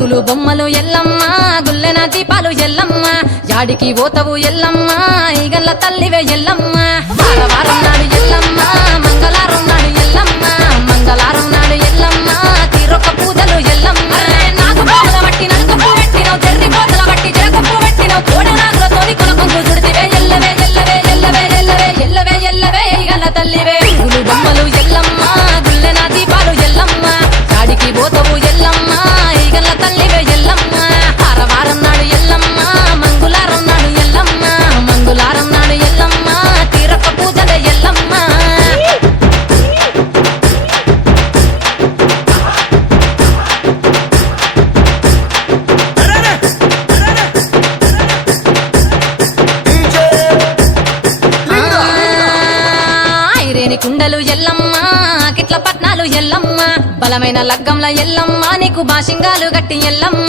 గుగులు బొమ్మలు ఎల్లమ్మ గుల్లెన దీపాలు ఎల్లమ్మ యాడికి పోతవు ఎల్లమ్మ ఈగల్ల తల్లివే ఎల్లమ్మ వారం నాడు ఎల్లమ్మ మంగళారం నాడు ఎల్లమ్మ మంగళారం నాడు ఎల్లమ్మ తీరొక్క పూజలు ఎల్లమ్మ నాకు పూల బట్టి నలుగు పూ పెట్టినవు జర్రి పోతల బట్టి జరగప్పు పెట్టినవు కోడ నాగులతోని కొనకొంగు చుడితివే ఎల్లవే ఎల్లవే ఎల్లవే ఎల్లవే ఎల్లవే ఎల్లవే ఈగల్ల తల్లివే గుగులు బొమ్మలు ఎల్లమ్మ గుల్లెన దీపాలు ఎల్లమ్మ యాడికి పోతవు ఎల్లమ్మ ఈగల్ల తల్లివే ఎల్లమ్మ వారం నాడు ఎల్లమ్మ మంగళారం నాడు ఎల్లమ్మ మంగళారం నాడు ఎల్లమ్మ తీరొక్క పూజల ఎల్లమ్మ ఐరేని కుండలు ఎల్లమ్మ కిట్ల పట్నాలు ఎల్లమ్మ బలమైన లగ్గంల ఎల్లమ్మ నీకు బాషింగాలు గట్టి ఎల్లమ్మ